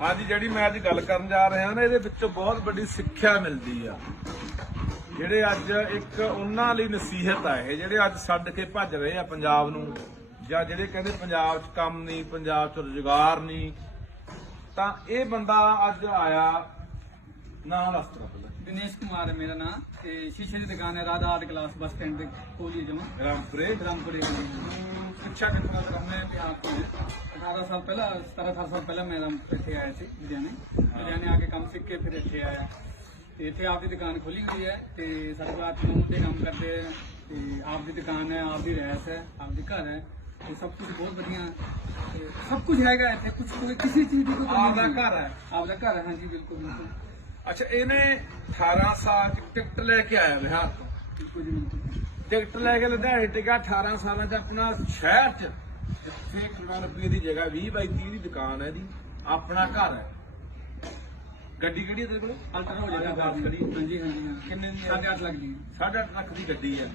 ਹਾਂਜੀ, ਜਿਹੜੀ ਮੈਂ ਅੱਜ ਗੱਲ ਕਰਨ ਜਾ ਰਿਹਾ ਨਾ, ਇਹਦੇ ਵਿੱਚੋਂ ਬਹੁਤ ਵੱਡੀ ਸਿੱਖਿਆ ਮਿਲਦੀ ਆ। ਜਿਹੜੇ ਅੱਜ ਇੱਕ ਉਹਨਾਂ ਲਈ ਨਸੀਹਤ ਆ ਇਹ, ਜਿਹੜੇ ਅੱਜ ਛੱਡ ਕੇ ਭੱਜ ਰਹੇ ਆ ਪੰਜਾਬ ਨੂੰ, ਜਾਂ ਜਿਹੜੇ ਕਹਿੰਦੇ ਪੰਜਾਬ 'ਚ ਕੰਮ ਨਹੀਂ, ਪੰਜਾਬ 'ਚ ਰੁਜ਼ਗਾਰ ਨਹੀਂ, ਤਾਂ ਇਹ ਬੰਦਾ ਅੱਜ ਆਇਆ ਨਾਮ ਦੱਸ ਦਿਨੇਸ਼ ਕੁਮਾਰ ਹੈ ਮੇਰਾ ਨਾਮ ਤੇ ਸ਼ੀਸ਼ੇ ਦੀ ਦੁਕਾਨ ਹੈ Radha art class bus stand ਦੇ ਕੋਲ ਹੀ ਜਮਾ। ਰਾਮਪੁਰੇ। ਰਾਮਪੁਰੇ ਸਿੱਖਿਆ ਦੇ ਨਾਲ ਕੰਮ ਹੈ ਤੇ ਆਪ 18 ਸਾਲ ਪਹਿਲਾਂ 17 18 ਸਾਲ ਪਹਿਲਾਂ ਮੈਂ ਰਾਮ ਇੱਥੇ ਆਇਆ ਸੀ ਲੁਧਿਆਣੇ। ਲੁਧਿਆਣੇ ਆ ਕੇ ਕੰਮ ਸਿੱਖ ਕੇ ਫਿਰ ਇੱਥੇ ਆਇਆ। ਤੇ ਇੱਥੇ ਆਪ ਦੀ ਦੁਕਾਨ ਖੋਲੀ ਹੋਈ ਹੈ ਤੇ ਸਾਡੇ ਕੋਲ ਆਪ ਮੁੰਡੇ ਕੰਮ ਕਰਦੇ ਹੈ। ਤੇ ਆਪ ਦੀ ਦੁਕਾਨ ਹੈ ਆਪ ਦੀ ਰਹਿਸ ਹੈ ਆਪ ਦੀ ਘਰ ਹੈ। ਤੇ ਸਭ ਕੁਝ ਬਹੁਤ ਵਧੀਆ ਤੇ ਸਭ ਕੁਝ ਹੈਗਾ ਇੱਥੇ। ਕੁਝ ਕੋਈ ਕਿਸੇ ਚੀਜ਼ ਦੀ ਕੋਈ ਕਮੀ ਆਪਦਾ ਨਹੀਂ। ਘਰ ਹੈ। ਆਪਦਾ ਘਰ ਹੈ ਹਾਂਜੀ ਬਿਲਕੁਲ ਬਿਲਕੁਲ। ਅੱਛਾ ਇਹਨੇ 18 ਸਾਲ 'ਚ ਟਿਕਟ ਲੈ ਕੇ ਆਇਆ ਬਿਹਾਰ ਤੋਂ। ਟਿਕਟ ਲੈ ਕੇ ਲੁਧਿਆਣੇ ਟਿਕਾ 18 ਸਾਲਾਂ 'ਚ ਆਪਣਾ ਸ਼ਹਿਰ 'ਚ। ਜਿੱਥੇ ਕਰੋੜ ਰੁਪਏ ਦੀ ਜਗ੍ਹਾ 20 ਬਾਈ 30 ਦੀ ਦੁਕਾਨ ਹੈ ਦੀ ਆਪਣਾ ਘਰ ਹੈ। ਗੱਡੀ ਕਿਹੜੀ ਹੈ ਤੇਰੇ ਕੋਲ? ਅਲਟਰਾ ਹੋ ਜਾਏਗਾ ਬਾਤ ਕਰੀ ਹਾਂਜੀ ਹਾਂਜੀ ਕਿੰਨੇ ਦੀ ਹੈ? ਸਾਢੇ ਅੱਠ ਲੱਖ ਦੀ। 8.5 ਲੱਖ ਦੀ ਗੱਡੀ ਹੈ।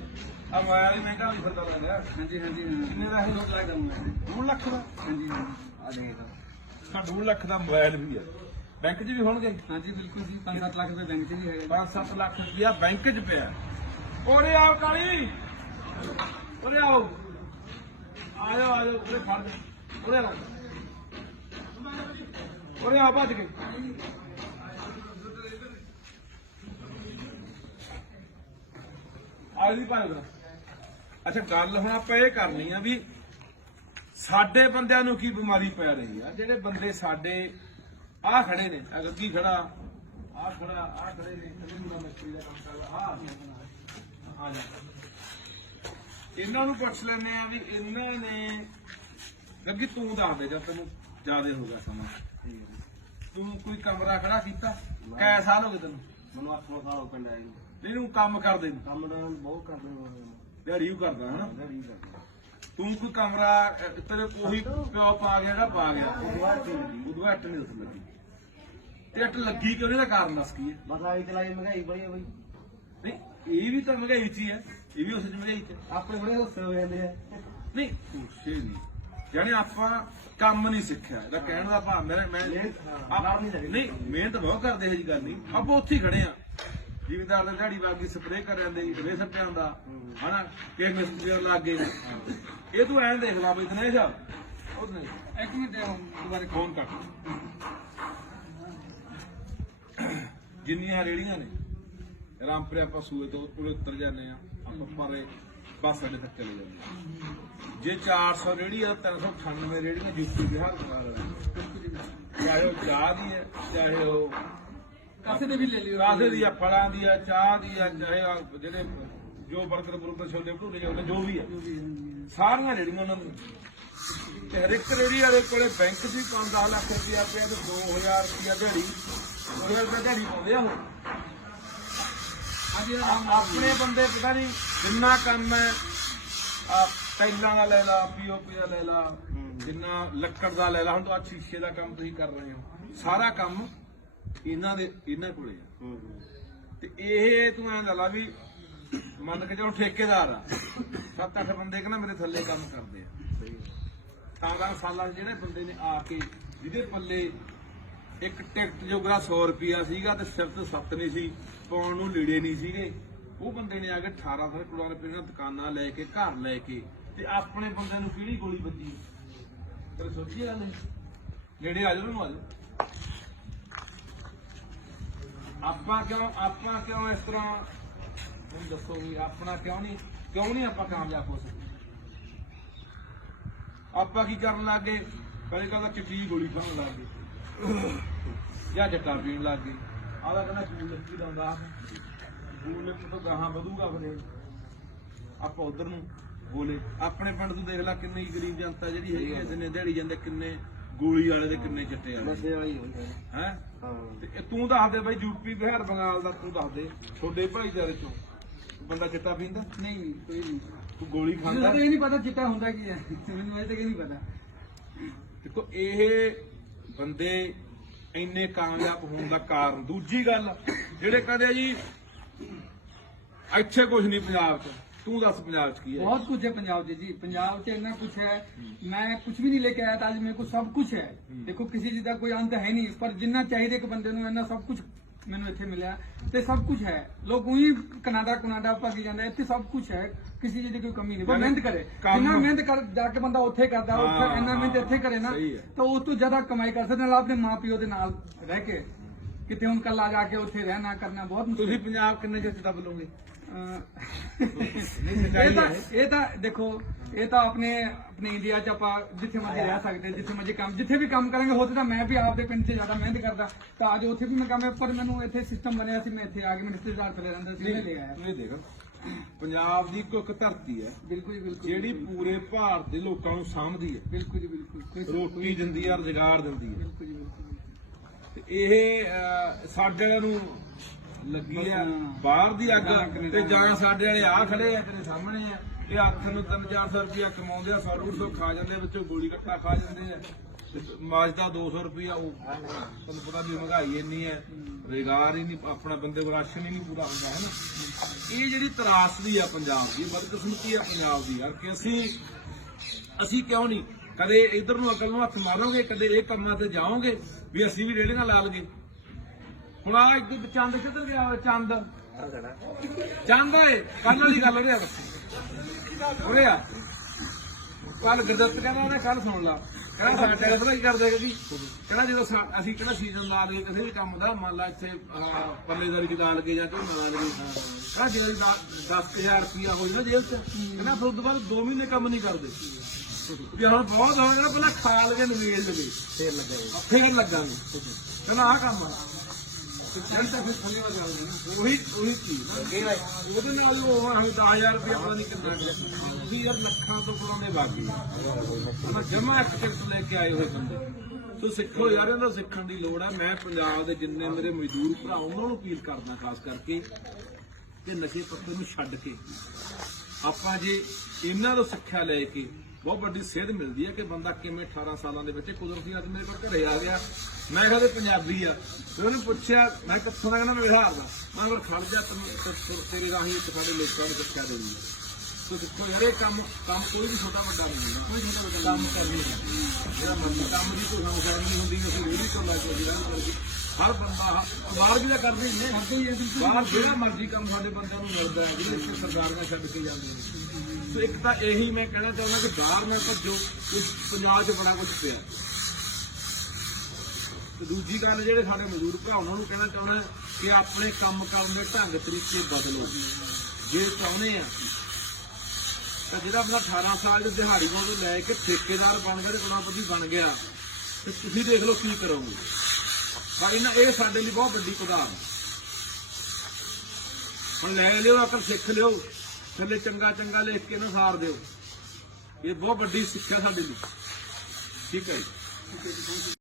ਆ ਮੋਬਾਈਲ ਮਹਿੰਗਾ ਵੀ ਫਿਰਦਾ ਲੱਗਦਾ ਹਾਂਜੀ ਹਾਂਜੀ ਕਿੰਨੇ ਦਾ ਇਹ? ਦੋ ਲੱਖ ਦਾ। ਮੋਬਾਈਲ 2 ਲੱਖ ਦਾ? ਹਾਂਜੀ ਹਾਂ। ਆ ਦੇਖ ਤਾਂ 2 ਲੱਖ ਦਾ ਮੋਬਾਈਲ ਵੀ ਹੈ। ਬੈਂਕ 'ਚ ਵੀ ਹੋਣਗੇ? ਹਾਂਜੀ ਬਿਲਕੁਲ ਜੀ। 5-7 ਲੱਖ ਰੁਪਏ ਬੈਂਕ 'ਚ ਵੀ ਹੈਗਾ 5-7 ਲੱਖ ਰੁਪਇਆ ਬੈਂਕ 'ਚ ਪਿਆ। ਓਰੇ ਆਓ ਕਾਲੀ। ਓਰੇ ਆਓ। ਆਇਓ ਆਇਓ ਓਰੇ ਫੜ। ਓਰੇ ਆ ਓਰੇ ਆ ਭੱਜ ਕੇ। ਆਈ ਦੀ ਭਾਈ ਅੱਛਾ ਗੱਲ ਹੁਣ ਆਪਾਂ ਇਹ ਕਰਨੀ ਆ ਵੀ ਸਾਡੇ ਬੰਦਿਆਂ ਨੂੰ ਕੀ ਬਿਮਾਰੀ ਪੈ ਰਹੀ ਆ? ਜਿਹੜੇ ਬੰਦੇ ਸਾਡੇ ਆ ਖੜੇ ਨੇ ਆ ਗੱਗੀ ਖੜਾ ਆ ਖੜਾ ਆ ਖੜੇ ਨੇ ਮੁੰਡਾ ਮਿਸਤਰੀ ਦਾ ਕੰਮ ਕਰਦਾ ਆ ਆ ਜਾ ਇਹਨਾਂ ਨੂੰ ਪੁੱਛ ਲੈਨੇ ਆ ਵੀ ਇਹਨਾਂ ਨੇ ਗੱਗੀ ਤੂੰ ਦੱਸ ਦੇ ਜਦ ਤੈਨੂੰ ਜ਼ਿਆਦਾ ਹੋ ਗਿਆ ਸਮਾਂ। ਤੂੰ ਕੋਈ ਕਮਰਾ ਖੜਾ ਕੀਤਾ? ਕੈ ਸਾਲ ਹੋ ਗਏ ਤੈਨੂੰ? ਮੈਨੂੰ 8 ਸਾਲ ਹੋ ਪਿੰਡ ਆਏ ਨੂੰ। ਨਹੀਂ ਕੰਮ ਕਰਦੇ ਨੂੰ। ਕੰਮ ਤਾਂ ਬਹੁਤ ਕਰਦੇ ਨੇ। ਵੀ ਕਰਦਾ ਹਨਾ? ਗੜੀ ਕਰਦੇ। ਤੂੰ ਕੋਈ ਕਮਰਾ ਤੇਰੇ ਉਹੀ ਪਿਓ ਪਾ ਗਿਆ ਜਿਹੜਾ ਪਾ ਗਿਆ? ਦੁਬਾਰਾ ਕੀ ਲੱਗੀ ਉਦੋਂ ਅੱਟ ਨਹੀਂ ਉਸ ਲੱਗੀ ਤੇ ਅੱਟ ਲੱਗੀ ਕਿਉਂ ਨਹੀਂ ਦਾ ਕਾਰਨ ਦੱਸ ਕੀ ਹੈ? ਬਸ ਆਈ ਚਲਾਈ ਮਹਿੰਗਾਈ ਬੜੀ ਹੈ ਬਈ। ਨਹੀਂ ਇਹ ਵੀ ਤਾਂ ਮਹਿੰਗਾਈ ਚ ਹੀ ਹੈ ਇਹ ਵੀ ਉਸ ਚ ਮਹਿੰਗਾਈ ਚ। ਆਪਣੇ ਬੜੇ ਹੁੱਸੇ ਹੋ ਜਾਂਦੇ ਆ। ਨਹੀਂ ਕੁਛੇ ਨਹੀਂ ਯਾਨੀ ਆਪਾਂ ਕੰਮ ਨਹੀਂ ਸਿੱਖਿਆ ਇਹਦਾ ਕਹਿਣ ਦਾ ਭਾਵ ਮੇਰਾ ਮੈਂ ਨਹੀਂ। ਨਹੀਂ ਮਿਹਨਤ ਬਹੁਤ ਕਰਦੇ ਹੈ ਜੀ ਗੱਲ ਨਹੀਂ। ਆਪਾਂ ਉੱਥੇ ਹੀ ਖੜੇ ਆ ਜ਼ਿਮੀਦਾਰ ਦੇ ਝਾੜੀ ਵਾਗੀ ਸਪਰੇਅ ਕਰ ਜਾਂਦੇ ਜੀ ਰੇ ਸੱਟਿਆਂ ਦਾ। ਹਨਾ? ਕਿ ਮਿਸਤਰੀ ਲੱਗ ਗਏ ਇਹ ਤੂੰ ਐਂ ਦੇਖ ਲਾ ਬਈ ਦਿਨੇਸ਼ ਉਹ ਦਿਨੇਸ਼ ਇੱਕ ਮਿੰਟ ਦੁਬਾਰਾ ਫੋਨ ਕਰ ਜਿੰਨੀਆਂ ਰੇੜੀਆਂ ਨੇ ਰਾਮਪੁਰੇ ਆਪਾਂ ਸੂਏ ਤੋਂ ਪੂਰੇ ਉੱਤਰ ਜਾਂਦੇ ਆ ਆਪਾਂ ਪਰੇ ਬੱਸ ਅੱਡੇ ਤੱਕ ਚਲੇ ਜਾਂਦੇ ਆ ਜੇ 400 ਰੇੜੀ ਆ 398 ਰੇੜੀਆਂ ਯੂਪੀ ਬਿਹਾਰ ਰਹੀਆਂ ਚਾਹੇ ਉਹ ਚਾਹ ਦੀ ਹੈ ਚਾਹੇ ਉਹ ਕਾਸੇ ਦੇ ਵੀ ਲੈ ਲਿਓ। ਕਾਸੇ ਦੀ ਆ ਫਲਾਂ ਦੀ ਆ ਚਾਹ ਦੀ ਆ ਚਾਹੇ ਆ ਜਿਹੜੇ ਜੋ ਬਰਗਰ ਬਰਗਰ ਛੋਲੇ ਭਟੂਰੇ ਜਾਂਦੇ ਜੋ ਵੀ ਆ ਹੈ, ਸਾਰੀਆਂ ਰੇੜੀਆਂ ਉਹਨਾਂ ਨੂੰ ਤੇ ਹਰ ਇੱਕ ਰੇੜੀ ਵਾਲੇ ਕੋਲੇ ਬੈਂਕ ਵੀ 5-10 ਲੱਖ ਰੁਪਇਆ ਪਿਆ ਤੇ 2000 ਰੁਪਇਆ ਦਿਹਾੜੀ 2000 ਰੁਪਇਆ ਦਿਹਾੜੀ ਪਾਉਂਦੇ ਆ ਉਹ। ਆ- ਆਪਣੇ ਬੰਦੇ ਪਤਾ ਨਹੀਂ ਜਿੰਨਾ ਕੰਮ ਹੈ ਆ ਟੈਲਾਂ ਦਾ ਲੈ ਲਾ ਪੀਓਪੀ ਦਾ ਲੈ ਲਾ ਜਿੰਨਾ ਲੱਕੜ ਦਾ ਲੈ ਲਾ ਹੁਣ ਤਾਂ ਆਹ ਸ਼ੀਸ਼ੇ ਦਾ ਕੰਮ ਤੁਸੀਂ ਕਰ ਰਹੇ ਹੋ। ਸਾਰਾ ਕੰਮ ਇਹਨਾਂ ਦੇ ਇਹਨਾਂ ਕੋਲੇ ਆ। ਤੇ ਇਹ ਤੂੰ ਐਂ ਲਾ ਵੀ ਮੰਨ ਕੇ ਚਲੋ ਠੇਕੇਦਾਰ ਆ। ਸੱਤ ਅੱਠ ਬੰਦੇ ਕਹਿੰਦਾ ਮੇਰੇ ਥੱਲੇ ਕੰਮ ਕਰਦੇ ਆ। 18 ਸਾਲਾਂ 'ਚ ਜਿਹੜੇ ਬੰਦੇ ਨੇ ਆ ਕੇ, ਜਿਹਦੇ ਪੱਲੇ ਇੱਕ ਟਿਕਟ ਜੋਗਾ 100 ਰੁਪਿਆ ਸੀਗਾ ਤੇ ਸਿਰ ਸੱਤ ਨਹੀਂ ਸੀ, ਪਾਉਣ ਨੂੰ ਲੀੜੇ ਨਹੀਂ ਸੀਗੇ। ਉਹ ਬੰਦੇ ਨੇ ਆ ਕੇ 18 ਕਰੋੜ ਰੁਪਏ ਦੀਆਂ ਦੁਕਾਨਾਂ ਲੈ ਕੇ, ਘਰ ਲੈ ਕੇ ਤੇ ਆਪਣੇ ਬੰਦੇ ਨੂੰ ਕਿਹੜੀ ਗੋਲੀ ਵੱਜੀ? ਤੇਰੇ ਸੋਚੀ ਗੱਲ ਨੇੜੇ ਆ ਜਾਓ ਨੂੰ ਆ ਜਾਓ। ਆਪਾਂ ਕਿਉਂ ਆਪਾਂ ਕਿਉਂ ਇਸ ਤਰ੍ਹਾਂ ਹੁਣ ਦੱਸੋ ਵੀ ਆਪਣਾ ਕਿਉਂ ਨਹੀਂ ਕਿਉਂ ਨਹੀਂ ਆਪਾਂ ਕਾਮਯਾਬ ਹੋ ਸਕਦੇ ਆਪਾਂ ਕੀ ਕਰਨ ਲੱਗੇ ਪਹਿਲੇ ਕਹਿੰਦਾ ਚਿੱਟੀ ਗੋਲੀ ਖਾਣ ਲੱਗ ਗਏ। ਜਾਂ ਜੱਟਾ ਪੀਣ ਲੱਗ ਗਏ। ਆਦਾ ਕਹਿੰਦਾ ਕੂਲ ਲੱਕੀ ਦਾ ਹੁੰਦਾ ਕੂਲ ਲੱਕੀ ਤੋਂ ਗਾਹਾਂ ਵਧੂਗਾ ਫਿਰ। ਆਪਾਂ ਉਧਰ ਨੂੰ ਬੋਲੇ ਆਪਣੇ ਪਿੰਡ ਤੋਂ ਦੇਖ ਲੈ ਕਿੰਨੀ ਗਰੀਬ ਜਨਤਾ ਜਿਹੜੀ ਹੈਗੀ ਹੈ ਦਿਨੇ ਦਿਹਾੜੀ ਜਾਂਦੇ ਕਿੰਨੇ ਗੋਲੀ ਵਾਲੇ ਦੇ ਕਿੰਨੇ ਚਿੱਟੇ ਵਾਲੇ। ਨਸ਼ੇ ਵਾਲੀ ਹੋਈ ਹੈ? ਤੇ ਤੂੰ ਦੱਸ ਦੇ ਬਾਈ ਯੂਪੀ ਬਿਹਾਰ ਬੰਗਾਲ ਦਾ ਤੂੰ ਦੱਸ ਦੇ। ਛੋਡੇ ਭਾਈਚਾਰੇ ਚੋਂ। ਬੰਦਾ ਚਿੱਟਾ ਪੀਂਦਾ ਨਹੀਂ ਨਹੀਂ ਕੋਈ ਨਹੀਂ ਤੂੰ ਗੋਲੀ ਮੈਨੂੰ ਖਾਂਦਾ ਤਾਂ ਇਹ ਨਹੀਂ ਪਤਾ ਚਿੱਟਾ ਹੁੰਦਾ ਕੀ ਹੈ ਮੈਨੂੰ ਅਜੇ ਤੱਕ ਇਹ ਨਹੀਂ ਪਤਾ ਦੇਖੋ ਇਹ ਬੰਦੇ ਇੰਨੇ ਕਾਮਯਾਬ ਹੋਣ ਦਾ ਕਾਰਨ ਦੂਜੀ ਗੱਲ ਜਿਹੜੇ ਕਹਿੰਦੇ ਆ ਜੀ ਇੱਥੇ ਕੁਝ ਨਹੀਂ ਪੰਜਾਬ 'ਚ ਤੂੰ ਦੱਸ ਪੰਜਾਬ 'ਚ ਕੀ ਹੈ बहुत कुछ है पंजाब जी जी पंजाब से इतना कुछ है मैं कुछ भी नहीं लेके आया था आज मेरे को सब कुछ है देखो किसी चीज का कोई अंत है नहीं पर जिन्ना चाहिए कि बंदे ਨੂੰ ਇੰਨਾ ਸਭ ਕੁਝ ਮੈਨੂੰ ਇੱਥੇ ਮਿਲਿਆ ਤੇ ਸਭ ਕੁਝ ਹੈ। ਲੋਕ ਉਹੀ ਕਨਾਡਾ ਕਨਾਡਾ ਭਾਗੀ ਜਾਂਦੇ ਇੱਥੇ ਸਭ ਕੁਝ ਹੈ। ਕਿਸੇ ਚੀਜ਼ ਦੀ ਕੋਈ ਕਮੀ ਨਹੀਂ। ਯਾਨੀ ਮਿਹਨਤ ਕਰੇ। ਜਿੰਨਾ ਮਿਹਨਤ ਕਰ ਜਾ ਕੇ ਬੰਦਾ ਉੱਥੇ ਕਰਦਾ ਉੱਥੇ ਇੰਨਾ ਮਿਹਨਤ ਇੱਥੇ ਕਰੇ ਨਾ। ਤਾਂ ਉਸ ਤੋਂ ਜ਼ਿਆਦਾ ਕਮਾਈ ਕਰ ਸਕਦਾ ਨਾਲ ਆਪਣੇ ਮਾਪਿਓ ਦੇ ਨਾਲ ਰਹਿ ਕੇ। ਕਿਤੇ ਹੁਣ ਕੱਲਾ ਜਾ ਕੇ ਉੱਥੇ ਰਹਿਣਾ ਕਰਨਾ ਬਹੁਤ ਮੁਸ਼ਕਿਲ ਤੁਸੀਂ ਪੰਜਾਬ ਕਿੰਨੇ ਚਿਰ 'ਚ ਦੱਬ ਇਹ ਤਾਂ ਹੈ। ਇਹ ਤਾਂ ਦੇਖੋ ਇਹ ਤਾਂ ਆਪਣੇ ਆਪਣੇ ਇੰਡੀਆ 'ਚ ਆਪਾਂ ਜਿੱਥੇ ਮਰਜ਼ੀ ਰਹਿ ਸਕਦੇ ਜਿੱਥੇ ਮਰਜ਼ੀ ਕੰਮ ਜਿੱਥੇ ਵੀ ਕੰਮ ਕਰਾਂਗੇ ਹੋਤੇ ਤਾਂ ਮੈਂ ਵੀ ਆਪਦੇ ਪਿੰਡ 'ਚ ਜ਼ਿਆਦਾ ਮਿਹਨਤ ਕਰਦਾ। ਤਾਂ ਅੱਜ ਉੱਥੇ ਵੀ ਮੈਂ ਕੰਮ ਹੈ ਪਰ ਮੈਨੂੰ ਇੱਥੇ ਸਿਸਟਮ ਬਣਿਆ ਸੀ ਮੈਂ ਇੱਥੇ ਆ ਕੇ ਮੈਂ ਰਿਸ਼ਤੇਦਾਰ ਚਲੇ ਰਹਿੰਦਾ ਸੀ। ਮੈਂ ਲੈ ਆਇਆ ਇਹ ਦੇਖ ਪੰਜਾਬ ਦੀ ਕੋਈ ਇੱਕ ਧਰਤੀ ਹੈ ਬਿਲਕੁਲ ਜੀ ਬਿਲਕੁਲ। ਜਿਹੜੀ ਪੂਰੇ ਭਾਰਤ ਦੇ ਲੋਕਾਂ ਨੂੰ ਸਾਂਭਦੀ ਹੈ। ਬਿਲਕੁਲ ਜੀ ਬਿਲਕੁਲ। ਕੋਈ- ਰੋਟੀ ਦਿੰਦੀ ਹੈ ਰੁਜ਼ਗਾਰ ਦਿੰਦੀ ਹੈ। ਬਿਲਕੁਲ ਜੀ ਬਿਲਕੁਲ। ਤੇ ਇਹ ਸਾਡੇ ਨੂੰ ਲੱਗੀ ਆ ਬਾਹਰ ਦੀ ਅੱਗ ਤੇ ਜਾਂ ਸਾਡੇ ਵਾਲੇ ਆ ਖੜੇ ਆ ਤੇਰੇ ਸਾਹਮਣੇ ਆ। ਇਹ ਹੱਥ ਨੂੰ 3-400 ਰੁਪਇਆ ਕਮਾਉਂਦੇ ਆ 100 ਤੋਂ ਖਾ ਜਾਂਦੇ ਆ, ਵਿੱਚੋਂ ਗੋਲੀ ਕੱਟਾ ਖਾ ਜਾਂਦੇ ਆ। ਤੇ ਮਾਜਦਾ 200 ਰੁਪਇਆ ਉਹ ਤੁਹਾਨੂੰ ਪਤਾ ਵੀ ਮਹਿੰਗਾਈ ਇੰਨੀ ਹੈ ਰੁਜ਼ਗਾਰ ਹੀ ਨਹੀਂ ਆਪਣਾ ਬੰਦੇ ਕੋਲ ਰਾਸ਼ਨ ਹੀ ਨਹੀਂ ਪੂਰਾ ਹੁੰਦਾ ਹੈ ਨਾ? ਇਹ ਜਿਹੜੀ ਤਰਾਸਦੀ ਆ ਪੰਜਾਬ ਦੀ ਬਦਕਿਸਮਤੀ ਆ ਪੰਜਾਬ ਦੀ ਯਾਰ ਕਿ ਅਸੀਂ ਅਸੀਂ ਕਿਉਂ ਨਹੀਂ? ਕਦੇ ਇਧਰ ਨੂੰ ਅਕਲ ਨੂੰ ਹੱਥ ਮਾਰੋਗੇ ਕਦੇ ਇਹ ਕੰਮਾਂ ਤੇ ਜਾਓਗੇ ਵੀ ਅਸੀਂ ਵੀ ਰੇੜੀਆਂ ਲਾ ਲਗੇ ਹੁਣ ਆ ਇੱਕ ਚੰਦ ਕਿੱਧਰ ਗਿਆ ਵਾ ਚੰਦ? ਚੰਦ ਏ ਕੱਲ ਵਾਲੀ ਗੱਲ ਰਿਹਾ ਉਰੇ ਆ। ਕੱਲ ਗੁਰਦੱਤ ਕਹਿੰਦਾ ਉਹਨੇ ਕੱਲ ਸੁਣ ਲਾ। ਕਹਿੰਦਾ ਸਾਡੇ ਵਾਲੇ ਪਤਾ ਕੀ ਕਰਦੇ ਕਦੀ ਕਹਿੰਦਾ ਜਦੋਂ ਸਾ- ਅਸੀਂ ਕਿਹੜਾ ਸੀਜ਼ਨ ਲਾ ਲਈਏ ਕਿਸੇ ਵੀ ਕੰਮ ਦਾ ਮੰਨ ਲਾ ਇੱਥੇ ਆਹ, ਪੱਲੇਦਾਰੀ ਚ ਲਾ ਲਗੇ ਜਾਂ ਕੋਈ ਲਾ ਲਗੇ ਕਹਿੰਦਾ ਜਦੋਂ 10000 ਰੁਪਇਆ ਹੋ ਜਾਂਦਾ ਜੇਬ ਚ ਕਹਿੰਦਾ ਫਿਰ ਉਸ ਤੋਂ ਬਾਅਦ 2 ਮਹੀਨੇ ਕੰਮ ਨਹੀਂ ਕਰਦੇ। ਵੀ ਹੁਣ ਬਹੁਤ ਹੋ ਗਿਆ ਪਹਿਲਾਂ ਖਾ ਲਗੇ ਨਵੇਲ ਲਗੇ ਫੇਰ ਲੱਗਾ ਫੇਰ ਲੱਗਾਂਗੇ ਕਹਿੰਦਾ ਆਹ ਕੰਮ ਆ। ਤੇ ਤਾਂ ਫਿਰ ਥੱਲੇ ਵਜਾ ਉਹੀ ਉਹੀ ਚੀਜ਼ ਇਹ ਭਾਈ ਉਹਦੇ ਨਾਲ ਉਹ ਹਮੇ 10000 ਰੁਪਏ ਪਤਾ ਨਹੀਂ ਕਿੰਨਾ ਤੁਸੀਂ ਯਾਰ ਲੱਖਾਂ ਤੋਂ ਕਰਾਉਂਦੇ ਬਾਕੀ ਮੈਂ ਜਮਾ ਇੱਕ ਟਿਕਟ ਲੈ ਕੇ ਆਏ ਹੋਏ ਬੰਦੇ ਸੋ ਸਿੱਖੋ ਯਾਰ ਇਹਨਾਂ ਦਾ ਸਿੱਖਣ ਦੀ ਲੋੜ ਹੈ ਮੈਂ ਪੰਜਾਬ ਦੇ ਜਿੰਨੇ ਮੇਰੇ ਮਜ਼ਦੂਰ ਭਰਾ ਉਹਨਾਂ ਨੂੰ ਅਪੀਲ ਕਰਦਾ ਖਾਸ ਕਰਕੇ ਕਿ ਨਸ਼ੇ ਪੱਤੇ ਨੂੰ ਛੱਡ ਕੇ ਆਪਾਂ ਜੇ ਇਹਨਾਂ ਤੋਂ ਸਿੱਖਿਆ ਲੈ ਕੇ ਬਹੁਤ ਵੱਡੀ ਸੇਧ ਮਿਲਦੀ ਹੈ ਕਿ ਬੰਦਾ ਕਿਵੇਂ 18 ਸਾਲਾਂ ਦੇ ਵਿੱਚ ਕੁਦਰਤੀ ਅੱਜ ਮੇਰੇ ਕੋਲ ਘਰੇ ਆ ਗਿਆ। ਮੈਂ ਕਿਹਾ ਪੰਜਾਬੀ ਆ। ਤੇ ਉਹਨੇ ਪੁੱਛਿਆ, ਮੈਂ ਕਿੱਥੋਂ ਦਾ ਕਹਿੰਦਾ, ਮੈਂ ਬਿਹਾਰ ਦਾ। ਮੈਂ ਕਿਹਾ, ਖੜ ਜਾ ਤੈਨੂੰ ਤੇ- ਤੇਰੇ ਰਾਹੀਂ ਇੱਕ ਸਾਡੇ ਲੋਕਾਂ ਨੂੰ ਸਿੱਖਿਆ ਦੇਣੀ ਸੋ ਦੇਖੋ ਯਾਰ, ਇਹ ਕੰਮ ਕੰਮ ਕੋਈ ਵੀ ਛੋਟਾ ਵੱਡਾ ਨਹੀਂ ਹੈ। ਕੋਈ ਛੋਟਾ ਵੱਡਾ ਕੰਮ ਕਰਨੀ ਹੈ। ਜਿਹੜਾ ਮਰਜ਼ੀ ਕੰਮ ਦੀ ਕੋਈ ਸਮਝ ਨਹੀਂ ਹੁੰਦੀ, ਅਸੀਂ ਰੇੜੀ ਤੋਂ ਲੈ ਕੇ ਜਿਹੜਾ ਕਰਕੇ ਹਰ ਬੰਦਾ ਬਾਹਰ ਵੀ ਤਾਂ ਕਰਦੇ ਹੀ ਨੇ ਕਰਦੇ ਹੀ ਆ ਬਿਲਕੁਲ। ਬਾਹਰ ਜਿਹੜਾ ਮਰਜ਼ੀ ਕੰਮ ਸਾਡੇ ਬੰਦਿਆਂ ਨੂੰ ਮਿਲਦਾ ਹੈ, ਜਿਹੜੇ ਇੱਥੇ ਸਰਕਾਰਾਂ ਛੱਡ ਕੇ ਜਾਂਦੇ ਨੇ। ਸੋ ਇੱਕ ਤਾਂ ਇਹੀ ਮੈਂ ਕਹਿਣਾ ਚਾਹੁੰਦਾ ਕਿ ਬਾਹਰ ਨਾ ਭੱਜੋ, ਇਸ ਪੰਜਾਬ 'ਚ ਬੜਾ ਕੁਝ ਪਿਆ। ਤੇ ਦੂਜੀ ਗੱਲ ਜਿਹੜੇ ਸਾਡੇ ਮਜ਼ਦੂਰ ਭਰਾ ਨੂੰ ਕਹਿਣਾ ਚਾਹੁੰਦਾ ਕਿ ਆਪਣੇ ਕੰਮ ਕਰਨ ਦੇ ਢੰਗ ਤਰੀਕੇ ਬਦਲੋ। ਜੇ ਚਾਹੁੰਦੇ ਆ, ਤਾਂ ਜਿਹੜਾ ਬੰਦਾ 18 ਸਾਲ ਦੇ ਦਿਹਾੜੀ ਤੋਂ ਲੈ ਕੇ ਠੇਕੇਦਾਰ ਬਣ ਗਿਆ ਤੇ ਗੁਣਾਪਤੀ ਬਣ ਗਿਆ, ਤੇ ਤੁਸੀਂ ਦੇਖ ਲਓ ਕੀ ਕਰੋਗੇ। ਪਰ ਇਹਨਾਂ ਇਹ ਸਾਡੇ ਲਈ ਬਹੁਤ ਵੱਡੀ ਉਦਾਹਰਨ ਹੈ ਹੁਣ ਲੈ ਲਿਓ, ਅਕਲ ਸਿੱਖ ਲਿਓ। ਥੱਲੇ ਚੰਗਾ ਚੰਗਾ ਲਿਖ ਕੇ ਨਾ ਸਾਰ ਦਿਓ। ਇਹ ਬਹੁਤ ਵੱਡੀ ਸਿੱਖਿਆ ਸਾਡੇ ਲਈ। ਠੀਕ ਹੈ ਜੀ।